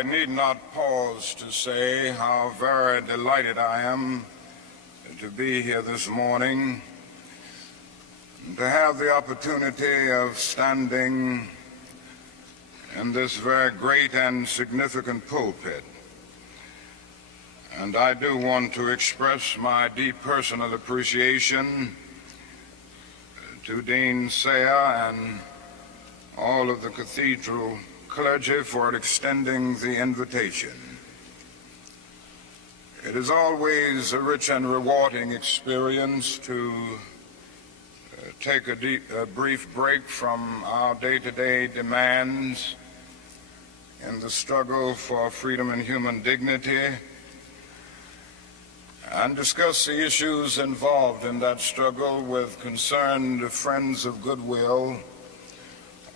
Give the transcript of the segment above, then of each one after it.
I need not pause to say how very delighted I am to be here this morning, to have the opportunity of standing in this very great and significant pulpit. And I do want to express my deep personal appreciation to Dean Sayer and all of the cathedral clergy for extending the invitation. It is always a rich and rewarding experience to take a brief break from our day-to-day demands in the struggle for freedom and human dignity and discuss the issues involved in that struggle with concerned friends of goodwill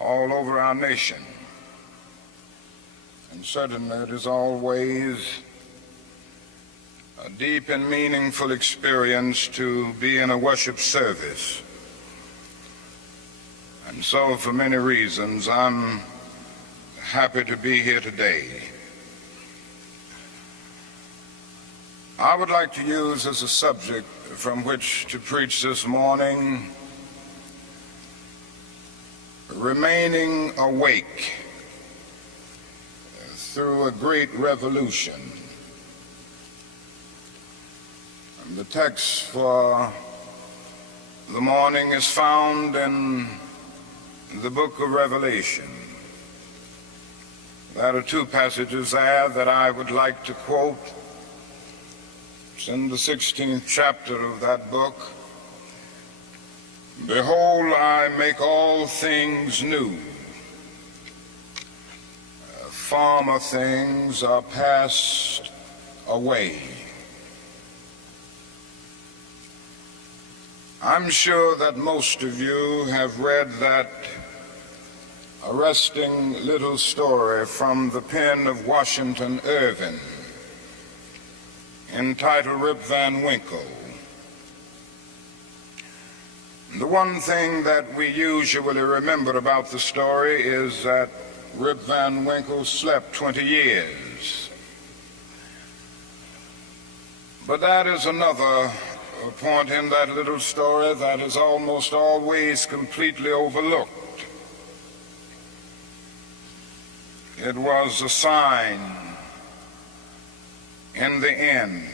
all over our nation. And certainly it is always a deep and meaningful experience to be in a worship service. And so for many reasons, I'm happy to be here today. I would like to use as a subject from which to preach this morning, remaining awake through a great revolution. And the text for the morning is found in the book of Revelation. There are two passages there that I would like to quote. It's in the 16th chapter of that book. Behold, I make all things new. Former things are passed away. I'm sure that most of you have read that arresting little story from the pen of Washington Irving entitled Rip Van Winkle. The one thing that we usually remember about the story is that Rip Van Winkle slept 20 years. But that is another point in that little story that is almost always completely overlooked. It was a sign in the end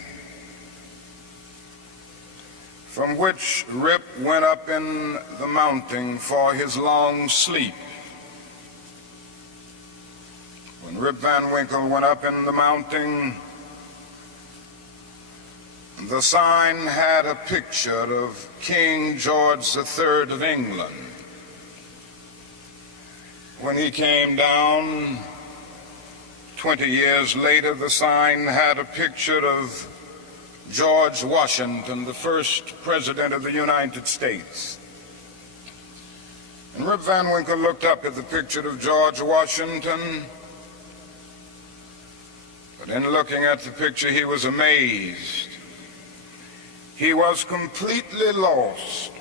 from which Rip went up in the mountain for his long sleep. When Rip Van Winkle went up in the mountain, the sign had a picture of King George III of England. When he came down 20 years later, the sign had a picture of George Washington, the first president of the United States. And Rip Van Winkle looked up at the picture of George Washington, but in looking at the picture, he was amazed. He was completely lost.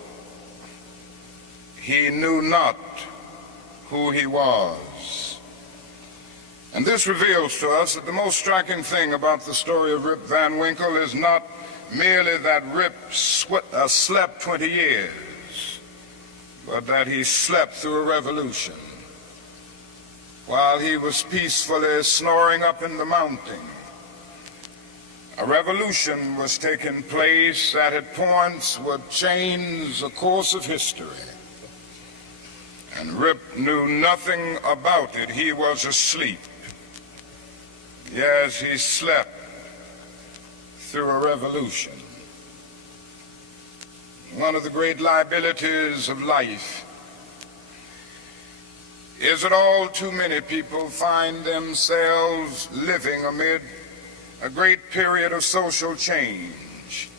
He knew not who he was. And this reveals to us that the most striking thing about the story of Rip Van Winkle is not merely that Rip slept 20 years, but that he slept through a revolution. While he was peacefully snoring up in the mountain, a revolution was taking place that at points would change the course of history. And Rip knew nothing about it. He was asleep. Yes, he slept through a revolution. One of the great liabilities of life is that all too many people find themselves living amid a great period of social change,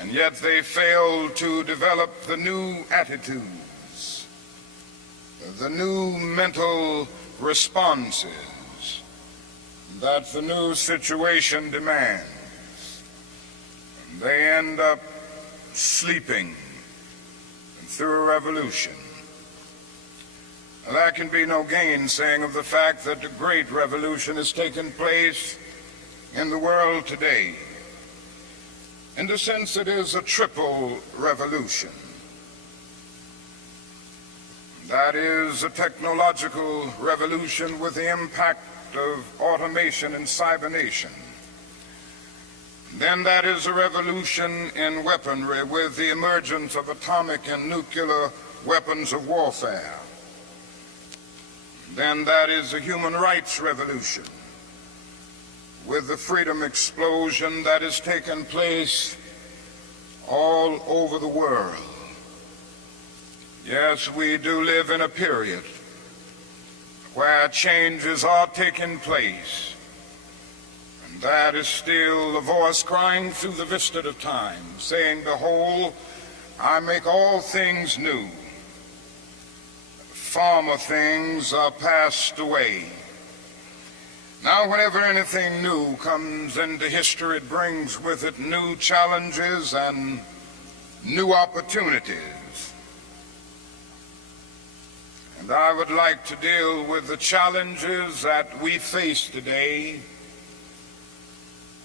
and yet they fail to develop the new attitudes, the new mental responses that the new situation demands. They end up sleeping through a revolution. There can be no gainsaying of the fact that the great revolution has taken place in the world today. In the sense it is a triple revolution. That is a technological revolution with the impact of automation and cybernation. Then that is a revolution in weaponry with the emergence of atomic and nuclear weapons of warfare. Then that is a human rights revolution with the freedom explosion that has taken place all over the world. Yes, we do live in a period where changes are taking place, and that is still the voice crying through the vista of time, saying, "Behold, I make all things new. Former things are passed away." Now, whenever anything new comes into history, it brings with it new challenges and new opportunities. And I would like to deal with the challenges that we face today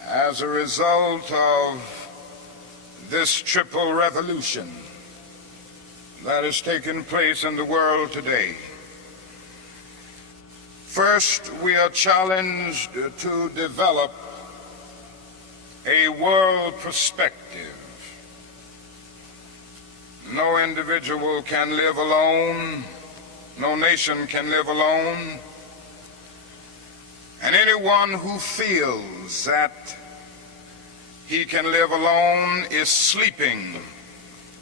as a result of this triple revolution that has taken place in the world today. First, we are challenged to develop a world perspective. No individual can live alone. No nation can live alone. And anyone who feels that he can live alone is sleeping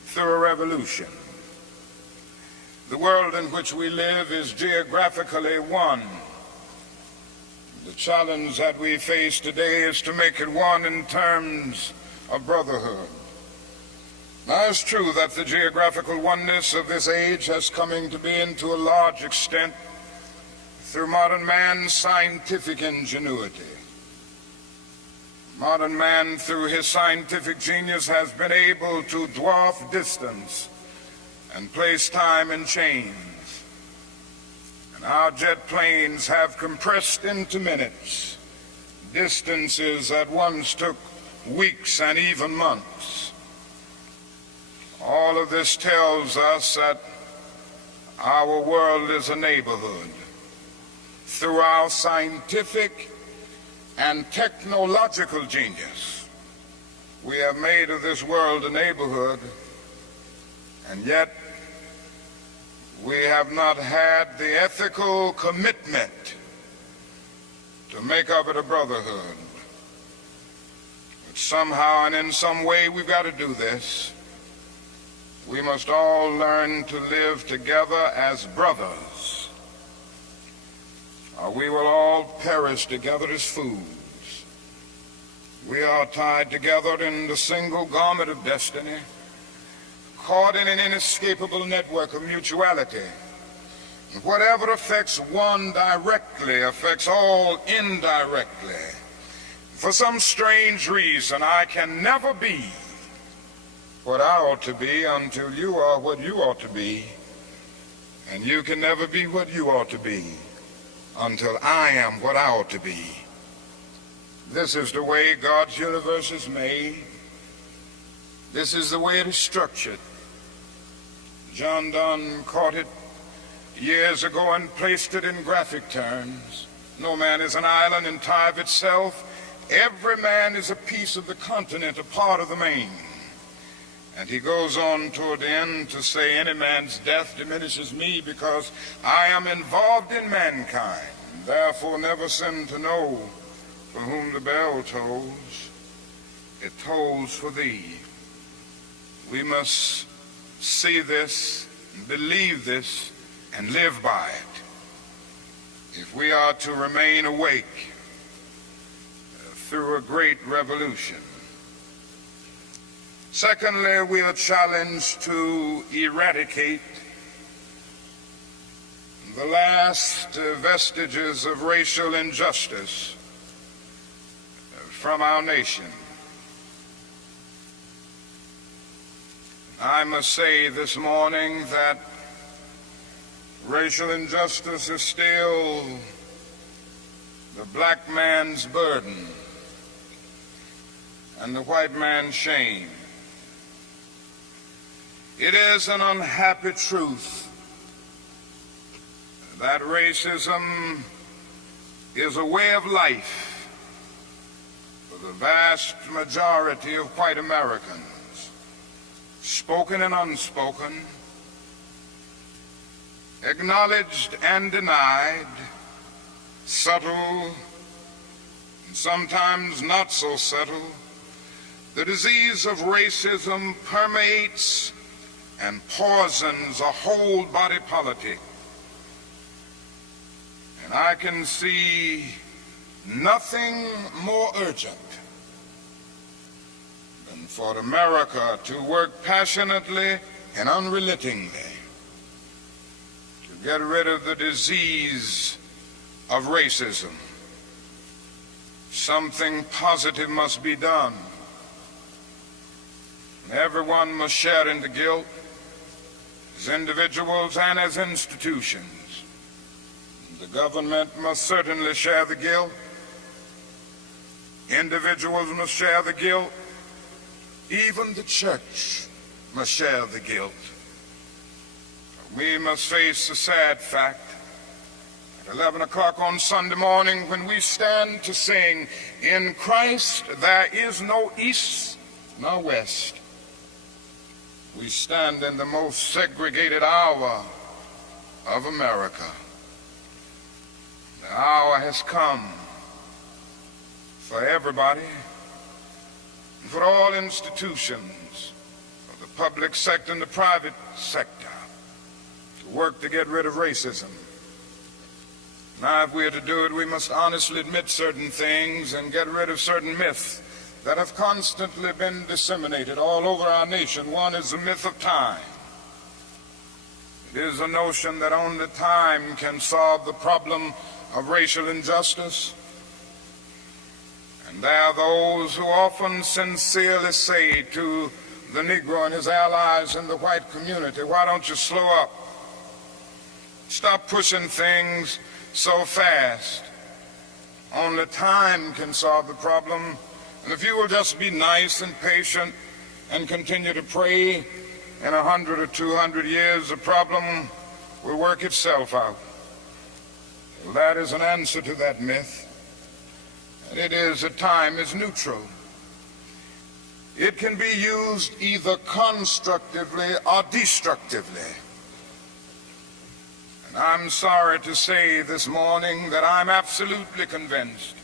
through a revolution. The world in which we live is geographically one. The challenge that we face today is to make it one in terms of brotherhood. Now, it's true that the geographical oneness of this age has come to be to a large extent through modern man's scientific ingenuity. Modern man, through his scientific genius, has been able to dwarf distance and place time in chains. And our jet planes have compressed into minutes distances that once took weeks and even months. All of this tells us that our world is a neighborhood. Through our scientific and technological genius, we have made of this world a neighborhood, and yet we have not had the ethical commitment to make of it a brotherhood. But somehow and in some way we've got to do this. We must all learn to live together as brothers, or we will all perish together as fools. We are tied together in the single garment of destiny, caught in an inescapable network of mutuality. And whatever affects one directly affects all indirectly. For some strange reason, I can never be what I ought to be until you are what you ought to be, and you can never be what you ought to be until I am what I ought to be. This is the way God's universe is made. This is the way it is structured. John Donne caught it years ago and placed it in graphic terms. No man is an island entire of itself. Every man is a piece of the continent, a part of the main. And he goes on toward the end to say, any man's death diminishes me because I am involved in mankind. Therefore never sin to know for whom the bell tolls. It tolls for thee. We must see this, believe this, and live by it if we are to remain awake through a great revolution. Secondly, we are challenged to eradicate the last vestiges of racial injustice from our nation. I must say this morning that racial injustice is still the black man's burden and the white man's shame. It is an unhappy truth that racism is a way of life for the vast majority of white Americans, spoken and unspoken, acknowledged and denied, subtle and sometimes not so subtle. The disease of racism permeates and poisons a whole body politic. And I can see nothing more urgent than for America to work passionately and unrelentingly to get rid of the disease of racism. Something positive must be done. Everyone must share in the guilt, as individuals and as institutions. The government must certainly share the guilt. Individuals must share the guilt. Even the church must share the guilt. We must face the sad fact at 11 o'clock on Sunday morning when we stand to sing, "In Christ there is no east nor west." We stand in the most segregated hour of America. The hour has come for everybody, and for all institutions, of the public sector and the private sector, to work to get rid of racism. Now, if we are to do it, we must honestly admit certain things and get rid of certain myths that have constantly been disseminated all over our nation. One is the myth of time. It is a notion that only time can solve the problem of racial injustice. And there are those who often sincerely say to the Negro and his allies in the white community, "Why don't you slow up? Stop pushing things so fast. Only time can solve the problem. And if you will just be nice and patient and continue to pray, in 100 or 200 years, the problem will work itself out." Well, that is an answer to that myth. And it is that time is neutral. It can be used either constructively or destructively. And I'm sorry to say this morning that I'm absolutely convinced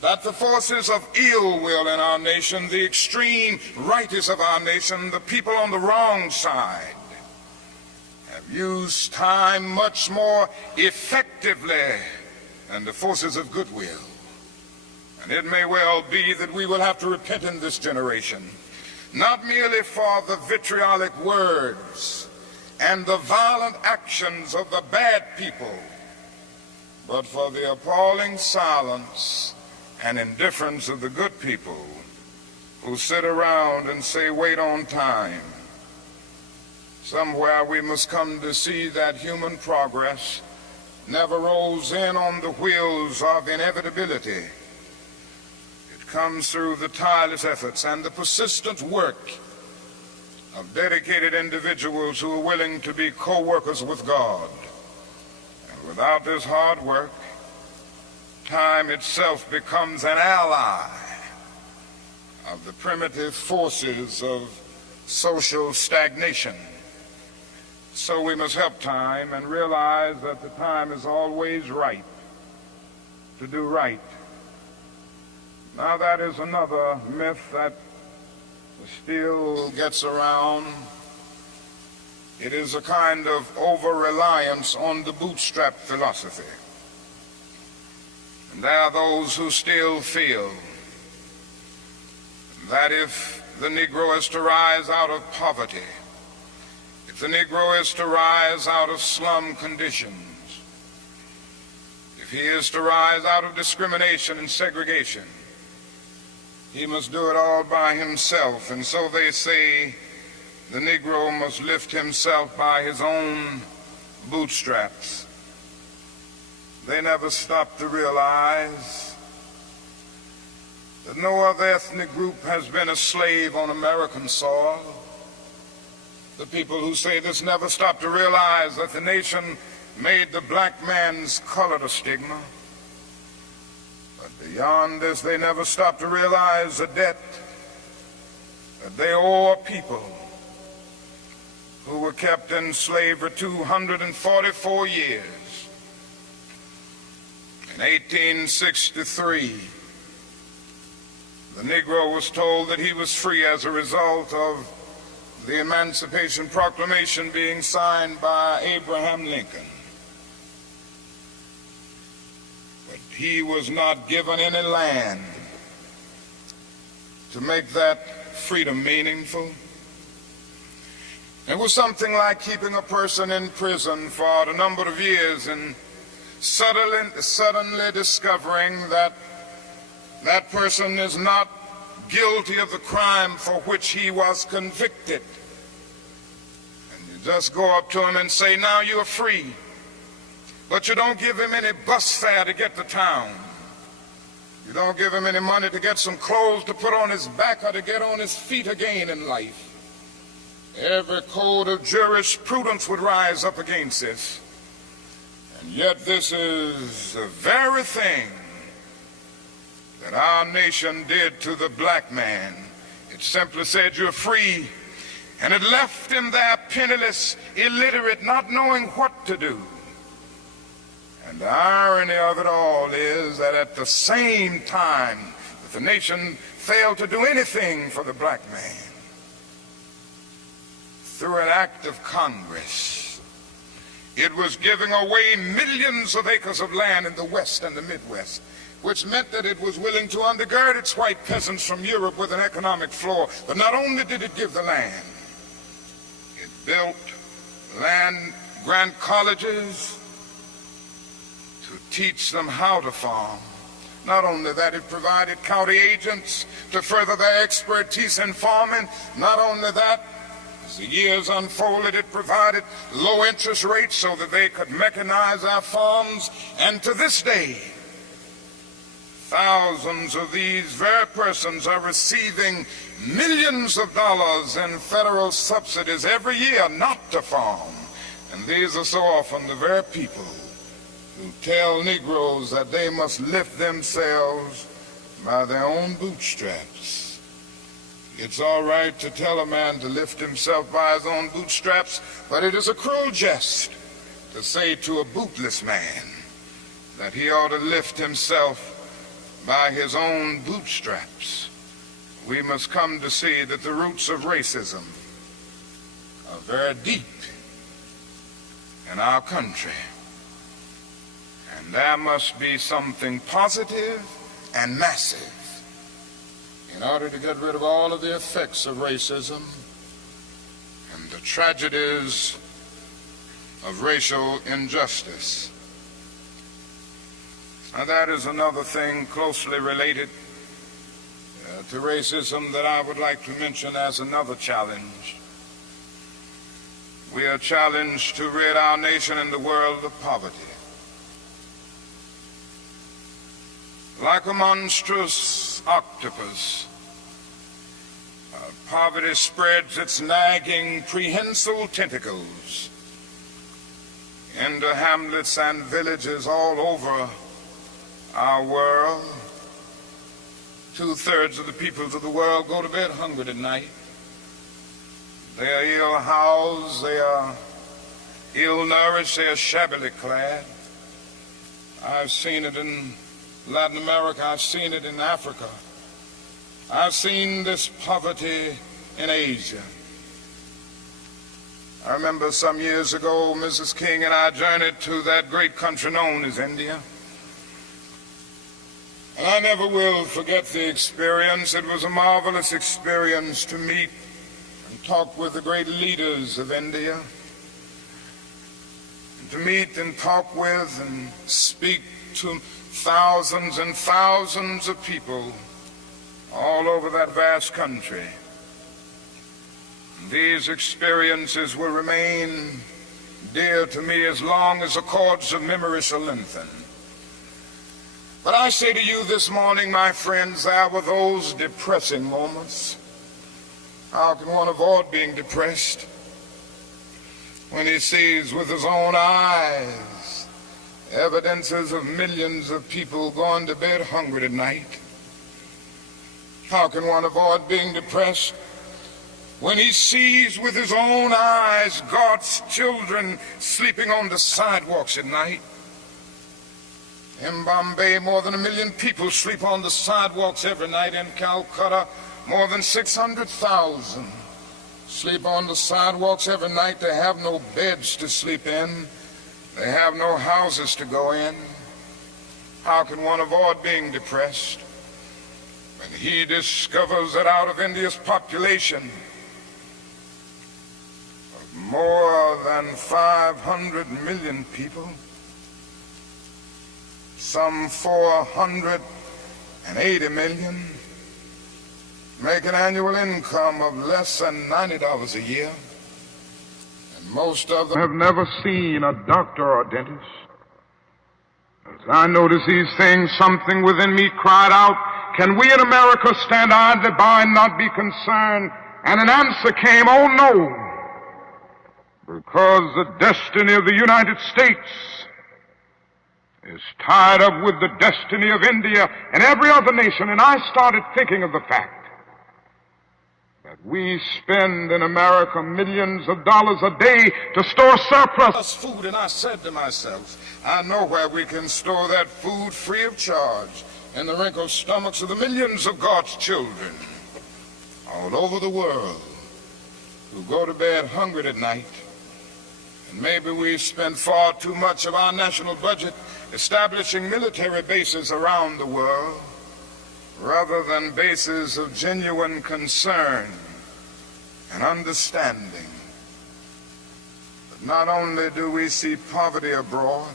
that the forces of ill will in our nation, the extreme rightists of our nation, the people on the wrong side, have used time much more effectively than the forces of goodwill. And it may well be that we will have to repent in this generation, not merely for the vitriolic words and the violent actions of the bad people, but for the appalling silence and indifference of the good people who sit around and say, "Wait on time." Somewhere we must come to see that human progress never rolls in on the wheels of inevitability. It comes through the tireless efforts and the persistent work of dedicated individuals who are willing to be co-workers with God. And without this hard work, time itself becomes an ally of the primitive forces of social stagnation. So we must help time and realize that the time is always right to do right. Now, that is another myth that still gets around. It is a kind of over-reliance on the bootstrap philosophy. And there are those who still feel that if the Negro is to rise out of poverty, if the Negro is to rise out of slum conditions, if he is to rise out of discrimination and segregation, he must do it all by himself. And so they say the Negro must lift himself by his own bootstraps. They never stopped to realize that no other ethnic group has been a slave on American soil. The people who say this never stop to realize that the nation made the black man's color a stigma. But beyond this, they never stop to realize the debt that they owe a people who were kept in slavery 244 years. In 1863, the Negro was told that he was free as a result of the Emancipation Proclamation being signed by Abraham Lincoln. But he was not given any land to make that freedom meaningful. It was something like keeping a person in prison for a number of years and suddenly discovering that that person is not guilty of the crime for which he was convicted. And you just go up to him and say, now you're free. But you don't give him any bus fare to get to town. You don't give him any money to get some clothes to put on his back or to get on his feet again in life. Every code of jurisprudence would rise up against this. And yet this is the very thing that our nation did to the black man. It simply said you're free, and it left him there penniless, illiterate, not knowing what to do. And the irony of it all is that at the same time that the nation failed to do anything for the black man, through an act of Congress, it was giving away millions of acres of land in the West and the Midwest, which meant that it was willing to undergird its white peasants from Europe with an economic floor. But not only did it give the land, it built land-grant colleges to teach them how to farm. Not only that, it provided county agents to further their expertise in farming. Not only that, as the years unfolded, it provided low interest rates so that they could mechanize our farms. And to this day, thousands of these very persons are receiving millions of dollars in federal subsidies every year not to farm. And these are so often the very people who tell Negroes that they must lift themselves by their own bootstraps. It's all right to tell a man to lift himself by his own bootstraps, but it is a cruel jest to say to a bootless man that he ought to lift himself by his own bootstraps. We must come to see that the roots of racism are very deep in our country. And there must be something positive and massive in order to get rid of all of the effects of racism and the tragedies of racial injustice. Now that is another thing closely related to racism that I would like to mention as another challenge. We are challenged to rid our nation and the world of poverty. Like a monstrous octopus, poverty spreads its nagging, prehensile tentacles into hamlets and villages all over our world. 2/3 of the peoples of the world go to bed hungry at night. They are ill-housed, they are ill-nourished, they are shabbily clad. I've seen it in Latin America, I've seen it in Africa. I've seen this poverty in Asia. I remember some years ago, Mrs. King and I journeyed to that great country known as India. And I never will forget the experience. It was a marvelous experience to meet and talk with the great leaders of India. And to meet and talk with and speak to thousands and thousands of people all over that vast country. And these experiences will remain dear to me as long as the cords of memory shall lengthen. But I say to you this morning, my friends, there were those depressing moments. How can one avoid being depressed when he sees with his own eyes evidences of millions of people going to bed hungry tonight? How can one avoid being depressed when he sees with his own eyes God's children sleeping on the sidewalks at night? In Bombay, more than 1 million people sleep on the sidewalks every night. In Calcutta, more than 600,000 sleep on the sidewalks every night. They have no beds to sleep in. They have no houses to go in. How can one avoid being depressed when he discovers that out of India's population of more than 500 million people, some 480 million make an annual income of less than $90 a year, and most of them have never seen a doctor or dentist. As I noticed these things, something within me cried out, can we in America stand idly by and not be concerned? And an answer came, oh no, because the destiny of the United States is tied up with the destiny of India and every other nation. And I started thinking of the fact that we spend in America millions of dollars a day to store surplus food. And I said to myself, I know where we can store that food free of charge, in the wrinkled stomachs of the millions of God's children all over the world who go to bed hungry at night. And maybe we spend far too much of our national budget establishing military bases around the world rather than bases of genuine concern and understanding. But not only do we see poverty abroad,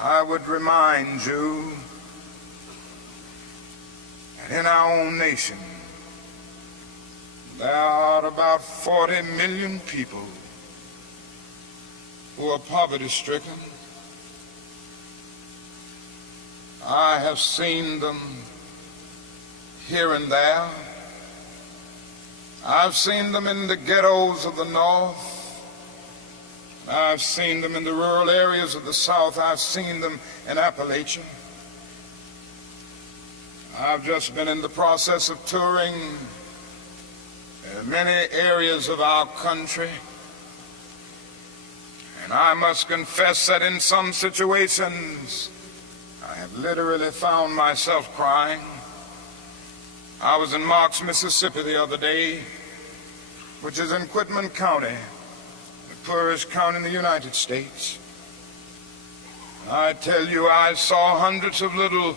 I would remind you that in our own nation there are about 40 million people who are poverty-stricken. I have seen them here and there. I've seen them in the ghettos of the North. I've seen them in the rural areas of the South. I've seen them in Appalachia. I've just been in the process of touring in many areas of our country. And I must confess that in some situations, I have literally found myself crying. I was in Marks, Mississippi the other day, which is in Quitman County, the poorest county in the United States. I tell you, I saw hundreds of little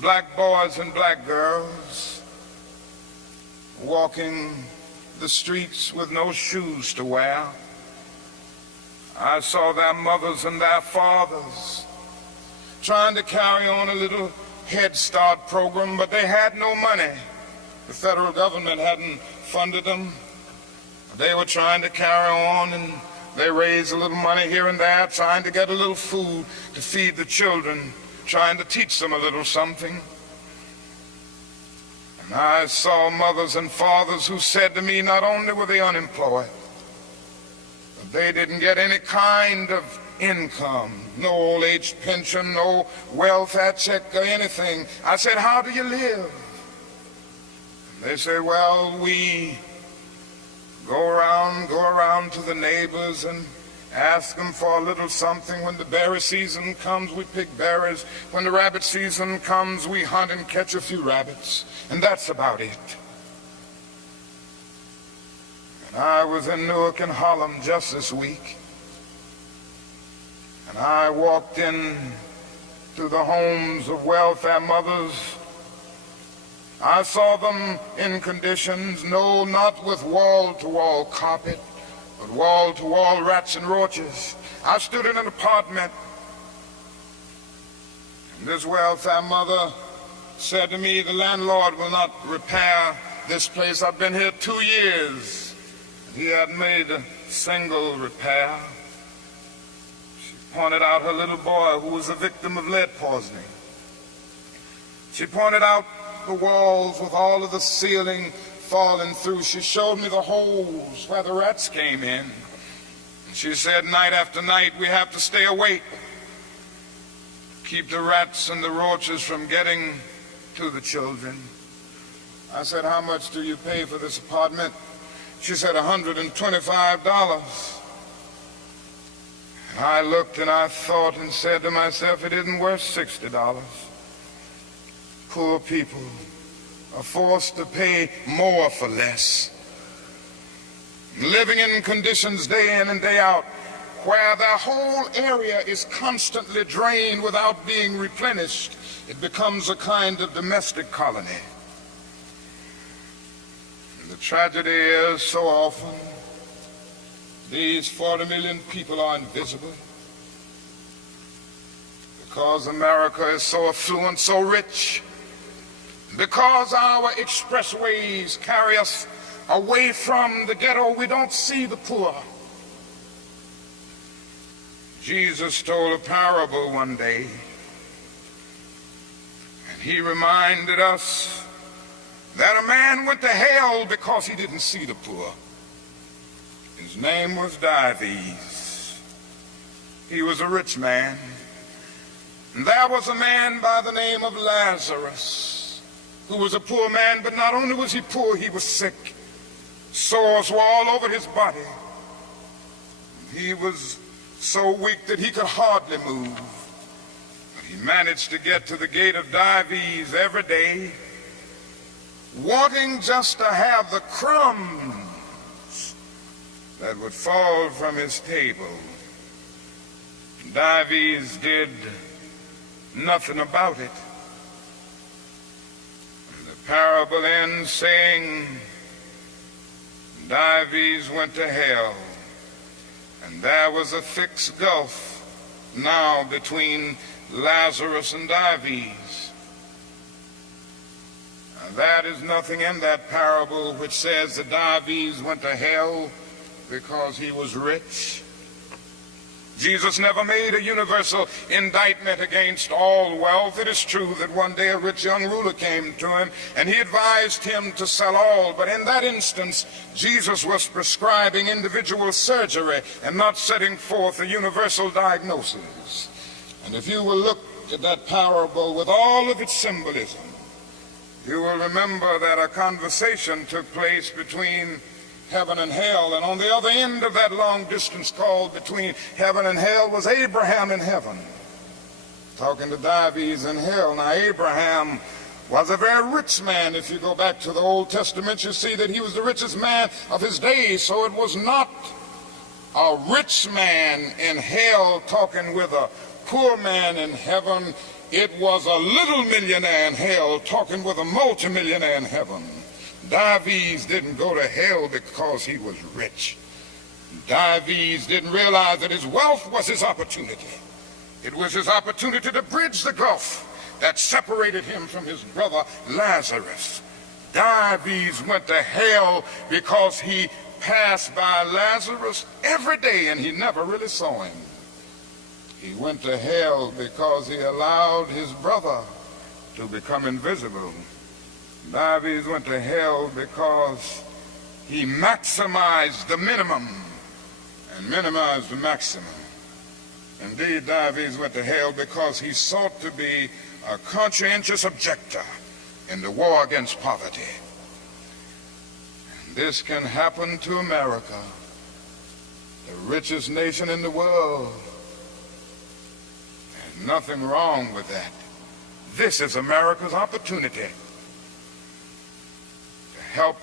black boys and black girls walking the streets with no shoes to wear. I saw their mothers and their fathers trying to carry on a little Head Start program, but they had no money. The federal government hadn't funded them. They were trying to carry on, and they raised a little money here and there, trying to get a little food to feed the children, trying to teach them a little something. And I saw mothers and fathers who said to me, not only were they unemployed, but they didn't get any kind of income, no old age pension, no welfare check or anything. I said, how do you live? And they say, well, we go around to the neighbors and ask them for a little something. When the berry season comes, we pick berries. When the rabbit season comes, we hunt and catch a few rabbits. And that's about it. And I was in Newark and Harlem just this week. And I walked in to the homes of welfare mothers. I saw them in conditions, no, not with wall-to-wall carpet, but wall-to-wall rats and roaches. I stood in an apartment, and this welfare mother said to me, the landlord will not repair this place. I've been here 2 years. He had made a single repair. She pointed out her little boy who was a victim of lead poisoning. She pointed out the walls with all of the ceiling falling through. She showed me the holes where the rats came in. She said night after night we have to stay awake, keep the rats and the roaches from getting to the children. I said, how much do you pay for this apartment? She said, $125. And I looked and I thought and said to myself, it isn't worth $60. Poor people are forced to pay more for less, living in conditions day in and day out where their whole area is constantly drained without being replenished. It becomes a kind of domestic colony. And the tragedy is so often these 40 million people are invisible because America is so affluent, so rich, because our expressways carry us away from the ghetto. We don't see the poor. Jesus told a parable one day, and he reminded us that a man went to hell because he didn't see the poor. His name was Dives. He was a rich man. And there was a man by the name of Lazarus, who was a poor man, but not only was he poor, he was sick. Sores were all over his body. He was so weak that he could hardly move. But he managed to get to the gate of Dives every day, wanting just to have the crumbs that would fall from his table. Dives did nothing about it. And the parable ends saying, Dives went to hell, and there was a fixed gulf now between Lazarus and Dives. There is nothing in that parable which says that Dives went to hell because he was rich. Jesus never made a universal indictment against all wealth. It is true that one day a rich young ruler came to him and he advised him to sell all, but in that instance Jesus was prescribing individual surgery and not setting forth a universal diagnosis. And if you will look at that parable with all of its symbolism, you will remember that a conversation took place between heaven and hell, and on the other end of that long distance called between heaven and hell was Abraham in heaven, talking to Dives in hell. Now Abraham was a very rich man. If you go back to the Old Testament, you see that he was the richest man of his days. So it was not a rich man in hell talking with a poor man in heaven. It was a little millionaire in hell talking with a multimillionaire in heaven. Dives didn't go to hell because he was rich. Dives didn't realize that his wealth was his opportunity. It was his opportunity to bridge the gulf that separated him from his brother Lazarus. Dives went to hell because he passed by Lazarus every day and he never really saw him. He went to hell because he allowed his brother to become invisible. Dives went to hell because he maximized the minimum and minimized the maximum. Indeed, Dives went to hell because he sought to be a conscientious objector in the war against poverty. And this can happen to America, the richest nation in the world. There's nothing wrong with that. This is America's opportunity help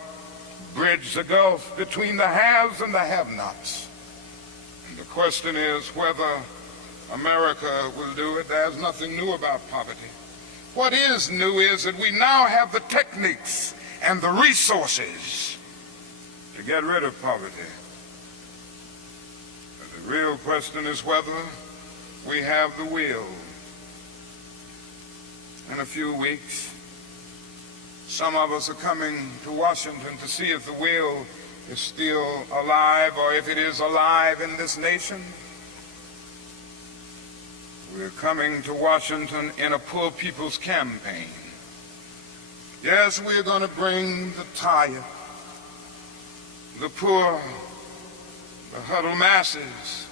bridge the gulf between the haves and the have-nots. And the question is whether America will do it. There's nothing new about poverty. What is new is that we now have the techniques and the resources to get rid of poverty. But the real question is whether we have the will. In a few weeks, some of us are coming to Washington to see if the will is still alive, or if it is alive in this nation. We're coming to Washington in a poor people's campaign. Yes, we're going to bring the tired, the poor, the huddled masses.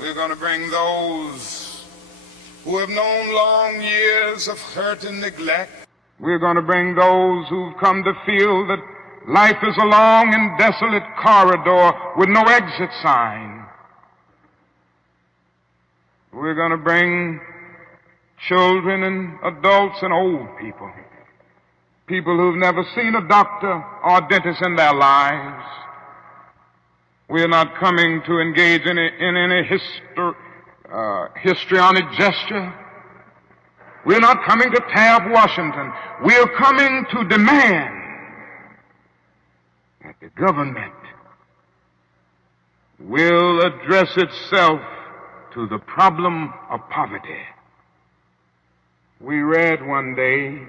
We're going to bring those who have known long years of hurt and neglect. We're going to bring those who've come to feel that life is a long and desolate corridor with no exit sign. We're going to bring children and adults and old people, people who've never seen a doctor or a dentist in their lives. We're not coming to engage in any histrionic gesture. We're not coming to tear up Washington. We're coming to demand that the government will address itself to the problem of poverty. We read one day,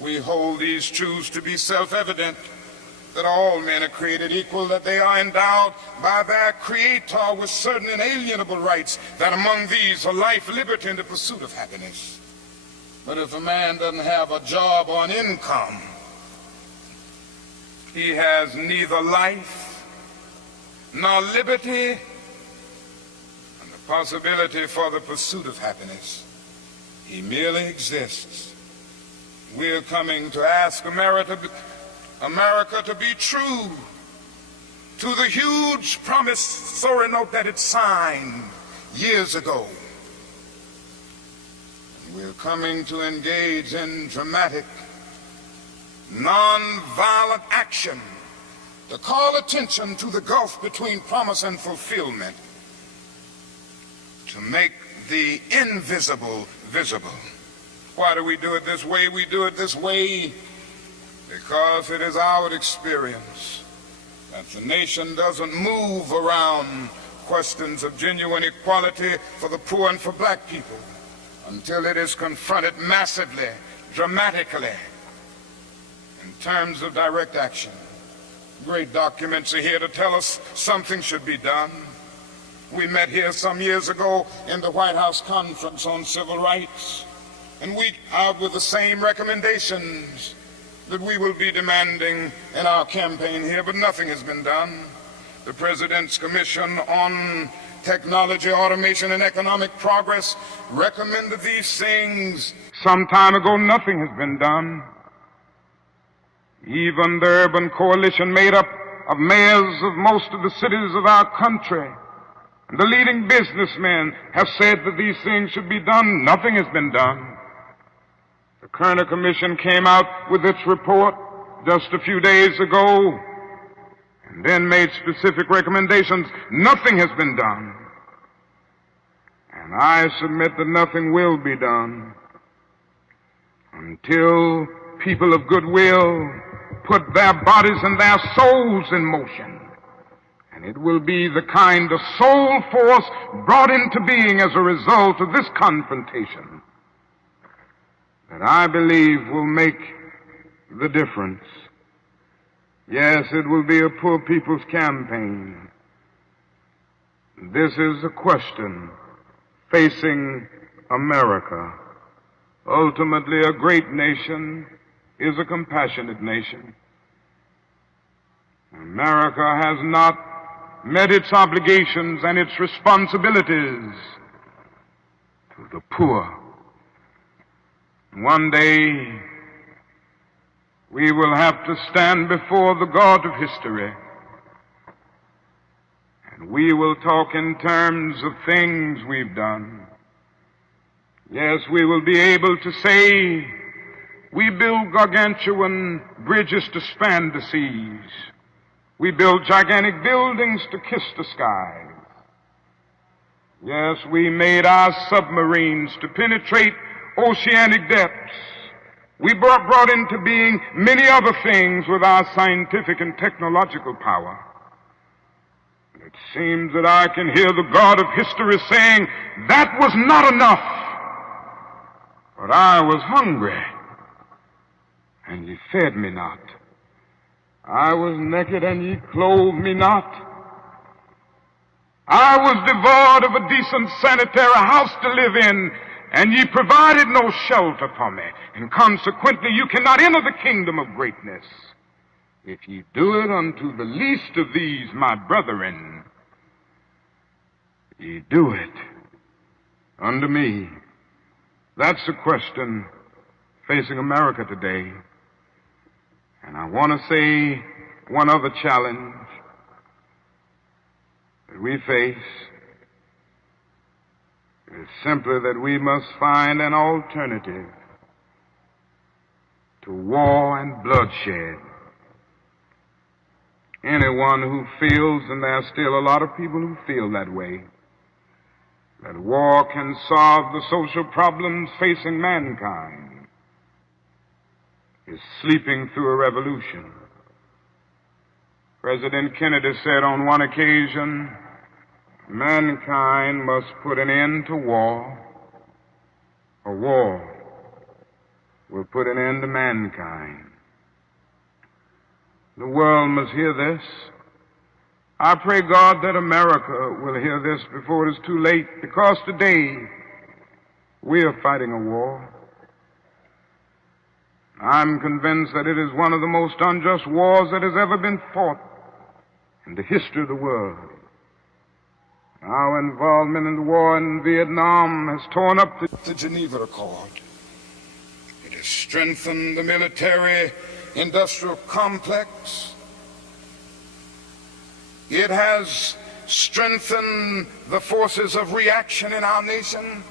we hold these truths to be self-evident, that all men are created equal, that they are endowed by their Creator with certain inalienable rights, that among these are life, liberty, and the pursuit of happiness. But if a man doesn't have a job or an income, he has neither life nor liberty and the possibility for the pursuit of happiness. He merely exists. We're coming to ask America to be true to the huge promissory note that it signed years ago. We're coming to engage in dramatic, non-violent action to call attention to the gulf between promise and fulfillment, to make the invisible visible. Why do we do it this way? We do it this way because it is our experience that the nation doesn't move around questions of genuine equality for the poor and for black people until it is confronted massively, dramatically, in terms of direct action. Great documents are here to tell us something should be done. We met here some years ago in the White House Conference on Civil Rights, and we out with the same recommendations that we will be demanding in our campaign here, but nothing has been done. The President's Commission on Technology, Automation, and Economic Progress recommended these things some time ago. Nothing has been done. Even the urban coalition made up of mayors of most of the cities of our country, and the leading businessmen have said that these things should be done. Nothing has been done. The Kerner Commission came out with its report just a few days ago and then made specific recommendations. Nothing has been done. And I submit that nothing will be done until people of goodwill put their bodies and their souls in motion. And it will be the kind of soul force brought into being as a result of this confrontation that I believe will make the difference. Yes, it will be a poor people's campaign. This is a question facing America. Ultimately, a great nation is a compassionate nation. America has not met its obligations and its responsibilities to the poor. One day, we will have to stand before the God of history, and we will talk in terms of things we've done. Yes, we will be able to say, we build gargantuan bridges to span the seas. We build gigantic buildings to kiss the skies. Yes, we made our submarines to penetrate oceanic depths. We brought into being many other things with our scientific and technological power. It seems that I can hear the God of history saying, that was not enough, but I was hungry, and ye fed me not. I was naked and ye clothed me not. I was devoid of a decent sanitary house to live in, and ye provided no shelter for me. And consequently you cannot enter the kingdom of greatness. If ye do it unto the least of these, my brethren, ye do it unto me. That's the question facing America today. And I want to say one other challenge that we face is simply that we must find an alternative to war and bloodshed. Anyone who feels, and there are still a lot of people who feel that way, that war can solve the social problems facing mankind, is sleeping through a revolution. President Kennedy said on one occasion, mankind must put an end to war, or war will put an end to mankind. The world must hear this. I pray God that America will hear this before it is too late, because today we are fighting a war. I'm convinced that it is one of the most unjust wars that has ever been fought in the history of the world. Our involvement in the war in Vietnam has torn up the Geneva Accord. It has strengthened the military-industrial complex. It has strengthened the forces of reaction in our nation.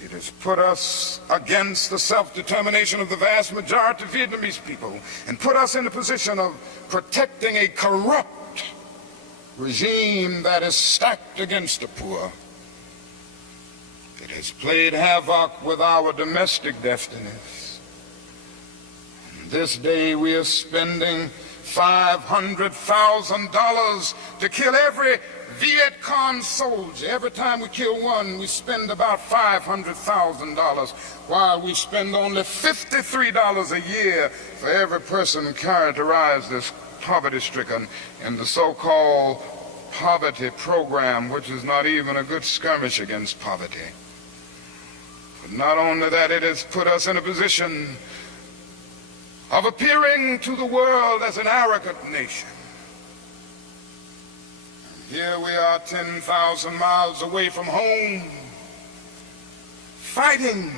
It has put us against the self-determination of the vast majority of Vietnamese people and put us in the position of protecting a corrupt regime that is stacked against the poor. It has played havoc with our domestic destinies. And this day we are spending $500,000 to kill every Viet Cong soldier. Every time we kill one, we spend about $500,000, while we spend only $53 a year for every person characterized as poverty-stricken in the so-called poverty program, which is not even a good skirmish against poverty. But not only that, it has put us in a position of appearing to the world as an arrogant nation. Here we are 10,000 miles away from home, fighting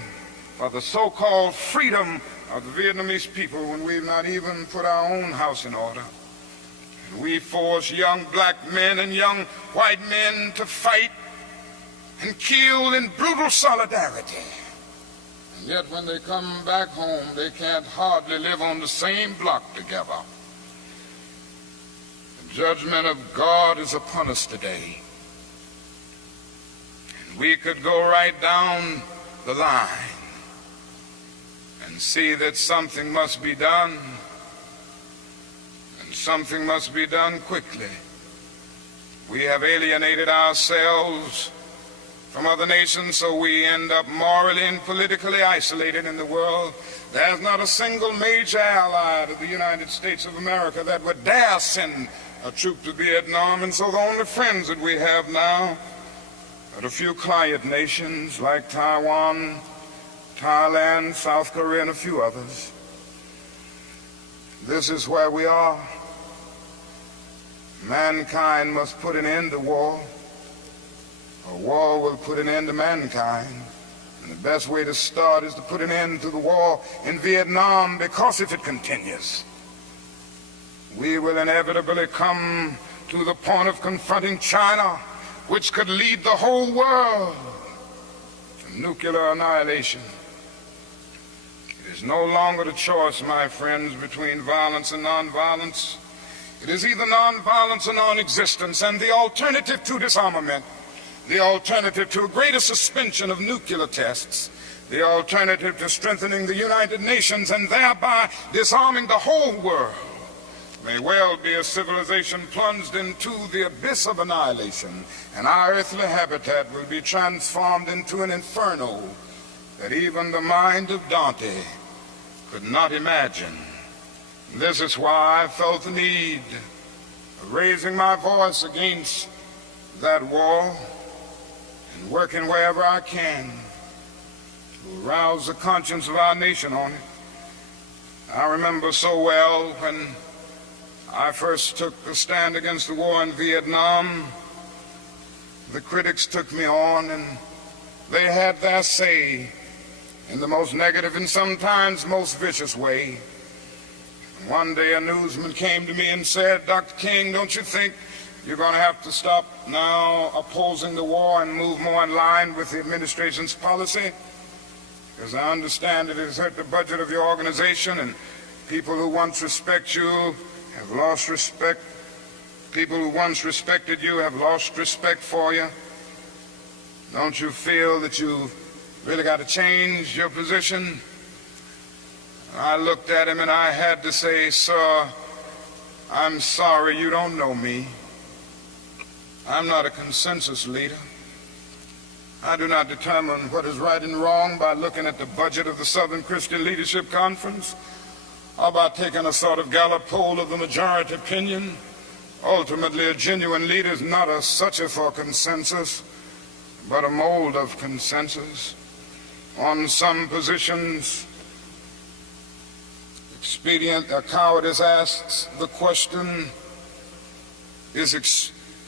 for the so-called freedom of the Vietnamese people when we've not even put our own house in order. And we force young black men and young white men to fight and kill in brutal solidarity. And yet when they come back home, they can't hardly live on the same block together. Judgment of God is upon us today. And we could go right down the line and see that something must be done, and something must be done quickly. We have alienated ourselves from other nations, so we end up morally and politically isolated in the world. There's not a single major ally of the United States of America that would dare send a troop to Vietnam, and so the only friends that we have now are a few quiet nations like Taiwan, Thailand, South Korea, and a few others. This is where we are. Mankind must put an end to war, or war will put an end to mankind. And the best way to start is to put an end to the war in Vietnam, because if it continues, we will inevitably come to the point of confronting China, which could lead the whole world to nuclear annihilation. It is no longer the choice, my friends, between violence and nonviolence. It is either nonviolence or non-existence, and the alternative to disarmament, the alternative to a greater suspension of nuclear tests, the alternative to strengthening the United Nations and thereby disarming the whole world, may well be a civilization plunged into the abyss of annihilation, and our earthly habitat will be transformed into an inferno that even the mind of Dante could not imagine. This is why I felt the need of raising my voice against that war and working wherever I can to arouse the conscience of our nation on it. I remember so well when I first took a stand against the war in Vietnam, the critics took me on and they had their say in the most negative and sometimes most vicious way. One day a newsman came to me and said, "Dr. King, don't you think you're going to have to stop now opposing the war and move more in line with the administration's policy? Because I understand it has hurt the budget of your organization, and people who once respect you have lost respect. People who once respected you have lost respect for you. Don't you feel that you've really got to change your position?" I looked at him and I had to say, "Sir, I'm sorry, you don't know me. I'm not a consensus leader. I do not determine what is right and wrong by looking at the budget of the Southern Christian Leadership Conference or by taking a sort of Gallup poll of the majority opinion. Ultimately, a genuine leader is not a searcher for consensus, but a mold of consensus. On some positions, cowardice asks the question, is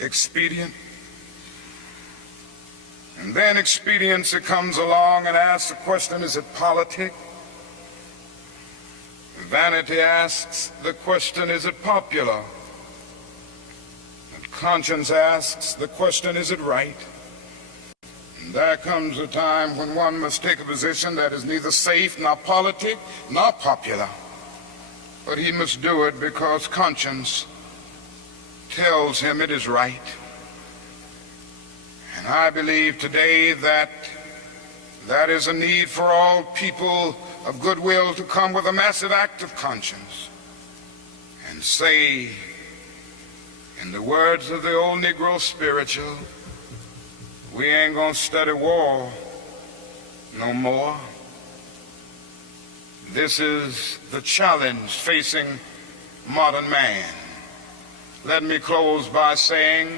expedient? And then expediency comes along and asks the question, is it politic? Vanity asks the question, is it popular? And conscience asks the question, is it right? And there comes a time when one must take a position that is neither safe, nor politic, nor popular. But he must do it because conscience tells him it is right. And I believe today that that is a need for all people of goodwill to come with a massive act of conscience and say, in the words of the old Negro spiritual, we ain't gonna study war no more. This is the challenge facing modern man. Let me close by saying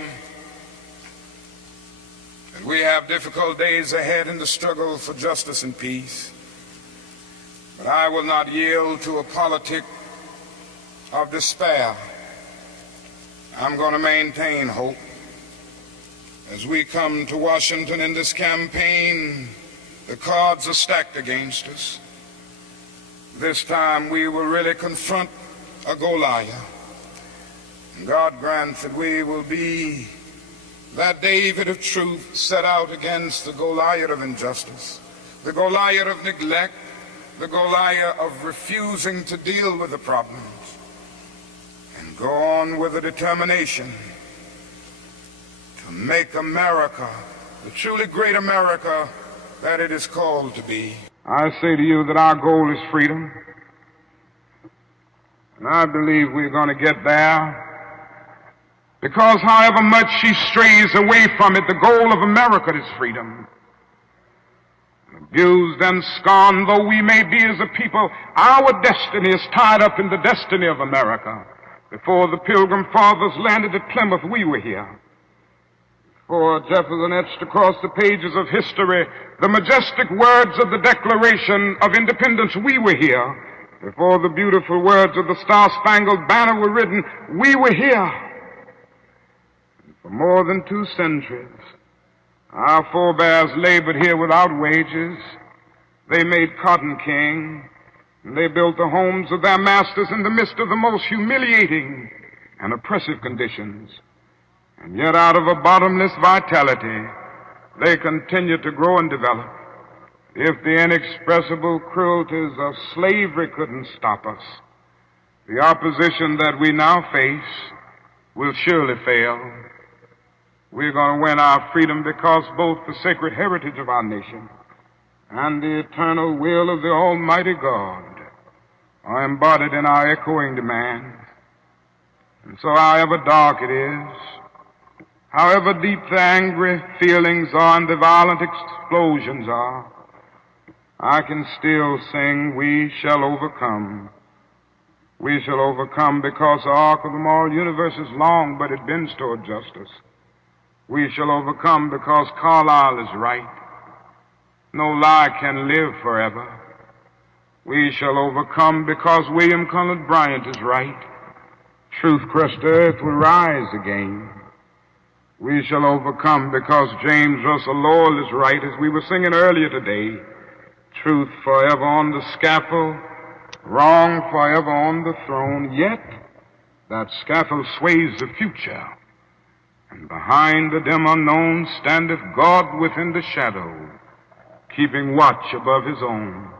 that we have difficult days ahead in the struggle for justice and peace. But I will not yield to a politic of despair. I'm going to maintain hope. As we come to Washington in this campaign, the cards are stacked against us. This time we will really confront a Goliath. And God grant that we will be that David of truth set out against the Goliath of injustice, the Goliath of neglect, the Goliath of refusing to deal with the problems, and go on with a determination to make America the truly great America that it is called to be. I say to you that our goal is freedom, and I believe we're going to get there, because however much she strays away from it, the goal of America is freedom. Abused and scorned though we may be as a people, our destiny is tied up in the destiny of America. Before the Pilgrim Fathers landed at Plymouth, we were here. Before Jefferson etched across the pages of history the majestic words of the Declaration of Independence, we were here. Before the beautiful words of the Star-Spangled Banner were written, we were here. And for more than 2 centuries, our forebears labored here without wages. They made cotton king, and they built the homes of their masters in the midst of the most humiliating and oppressive conditions. And yet out of a bottomless vitality, they continue to grow and develop. If the inexpressible cruelties of slavery couldn't stop us, the opposition that we now face will surely fail. We're going to win our freedom because both the sacred heritage of our nation and the eternal will of the Almighty God are embodied in our echoing demands. And so however dark it is, however deep the angry feelings are and the violent explosions are, I can still sing, we shall overcome. We shall overcome because the arc of the moral universe is long, but it bends toward justice. We shall overcome because Carlyle is right. No lie can live forever. We shall overcome because William Cullen Bryant is right. Truth-crushed earth will rise again. We shall overcome because James Russell Lowell is right, as we were singing earlier today. Truth forever on the scaffold, wrong forever on the throne, yet that scaffold sways the future, and behind the dim unknown standeth God within the shadow, keeping watch above his own.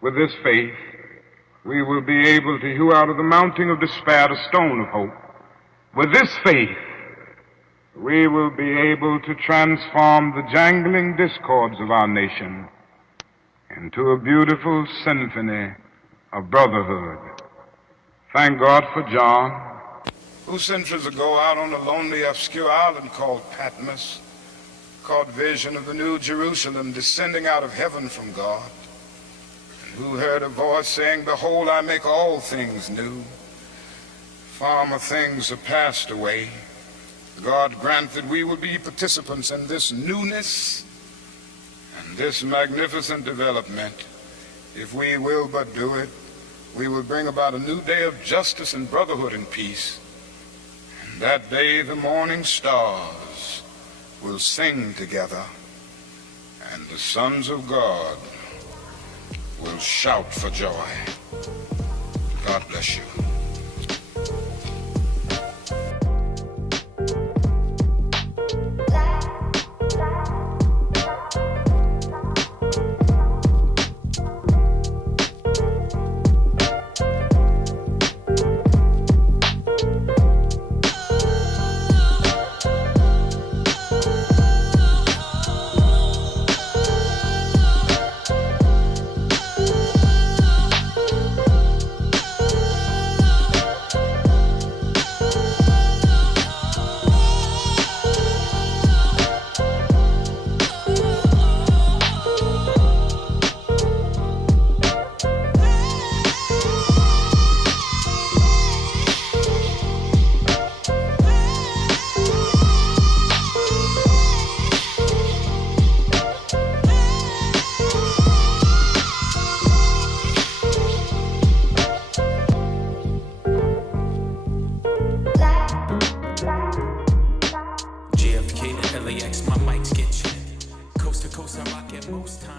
With this faith, we will be able to hew out of the mountain of despair a stone of hope. With this faith, we will be able to transform the jangling discords of our nation into a beautiful symphony of brotherhood. Thank God for John, who centuries ago out on a lonely, obscure island called Patmos caught vision of the New Jerusalem descending out of heaven from God, and who heard a voice saying, "Behold, I make all things new. Former things are passed away." God grant that we will be participants in this newness and this magnificent development. If we will but do it, we will bring about a new day of justice and brotherhood and peace. And that day the morning stars will sing together, and the sons of God will shout for joy. God bless you. JFK to LAX, my mics get jammed. Coast to coast, I rock at most times.